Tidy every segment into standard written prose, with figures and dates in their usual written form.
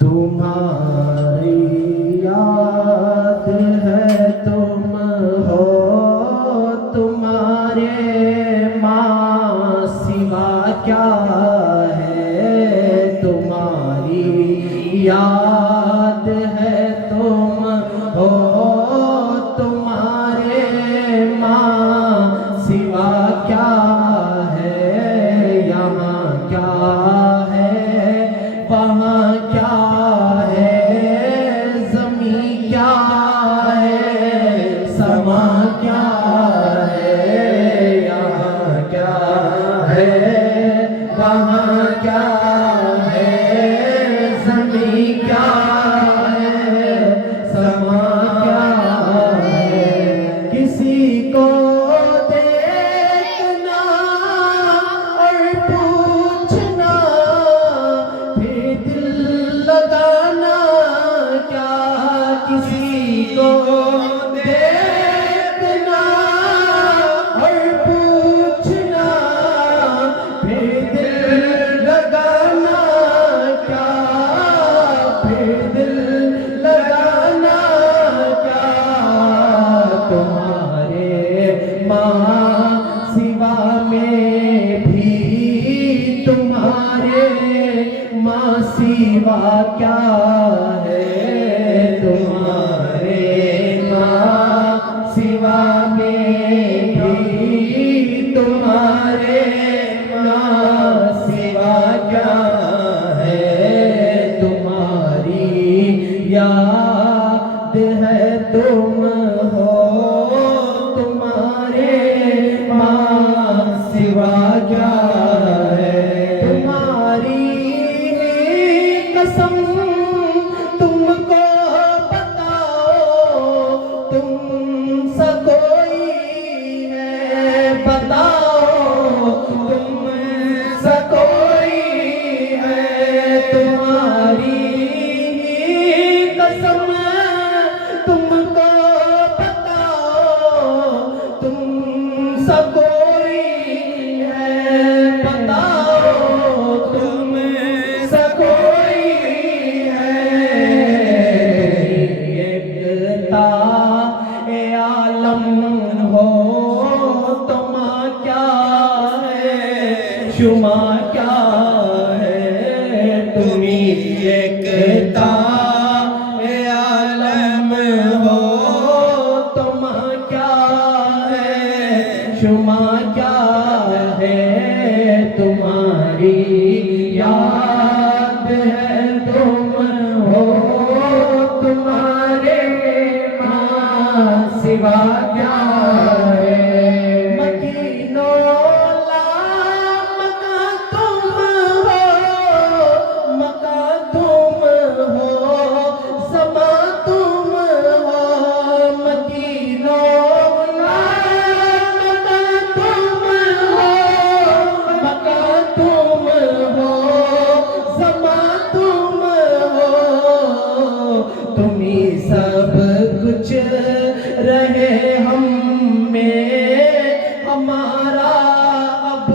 तुम्हारी याद है तुम हो तुम्हारे माँ सिवा क्या है। तुम्हारी याद है तुम हो तुम्हारे माँ सिवा क्या है। यहाँ क्या है वहाँ क्या है, ज़मीं क्या है समा क्या है। यहाँ क्या है वहाँ क्या है, ज़मीं क्या है समा क्या है। किसी को देखना और पूछना फिर दिल लगाना क्या। किसी को देखना और पूछना फिर दिल लगाना क्या। फिर दिल लगाना क्या। तुम्हारे माँ सिवा में भी तुम्हारे माँ सिवा क्या है। तुम्हारे माँ सिवा में भी तुम्हारे माँ सिवा क्या है। तुम्हारी याद है तुम हो तुम्हारे माँ सिवा क्या है। तुम्हारी कसम तुमको बताओ तुम सा कोई है। बताओ तुम सा कोई है। तुम्हारी कसम तुमको बताओ तुम सा कोई है। बताओ तुम सा कोई है। एकता ए आलम हो तुम क्या है शुमा क्या है। तुम्ही एकता ए आलम हो तुम क्या है शुमा क्या है। तुम्हारी याद है तुम हो तुम्हारे माँ सिवा क्या है। मकीनो मका तुम हो मका तुम हो समा तुम हो। मकीनो मका तुम हो मका तुम हो समा तुम हो। तुम्ही सब कुछ रहे हम में हमारा अब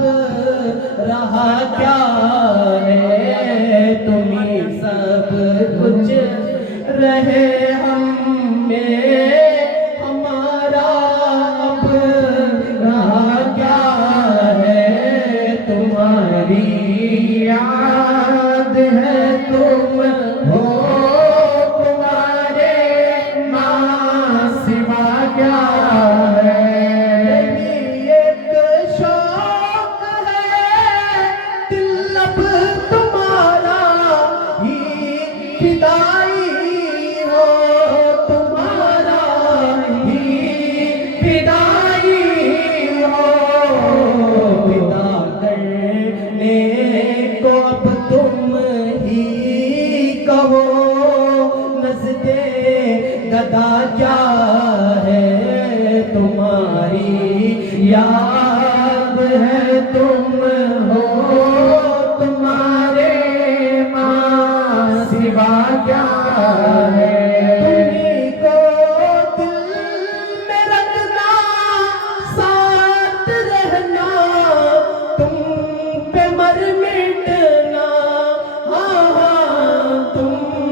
रहा क्या है। तुम्ही सब कुछ रहे हम में हमारा अब रहा क्या है। तुम्हारी याद है तुम हो तुम्हारे माँ सिवा क्या है। एक शौक है दिल अब तुम्हारा ही फिदाई हो। तुम्हारा ही फिदाई हो। फिदा करने को अब तुम ही कहो। नज़्दे गदा क्या है। तुम्हारी याद है तुम हो तुम्हारे माँ सिवा क्या है। तुम्ही को दिल में रखना साथ रहना तुम पे मर मिटना। हाँ हाँ तुम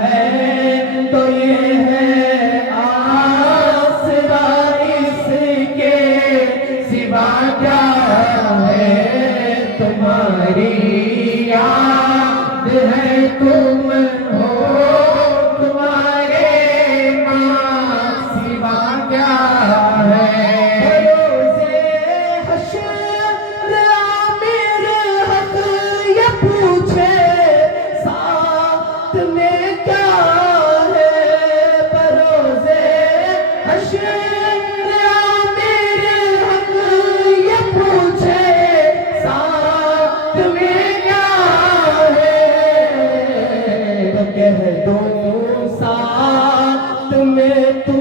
है तो ये है आसरा, इसके सिवा क्या है। तुम्हारी याद है तुम हो, तुम्हारे माँ सिवा क्या है। रोज़े हश्र आमिर हक ये पूछे साथ में क्या है। बरोज़े हश्र आमिर हक ये पूछे साथ में क्या है। तो कह दो साथ में तू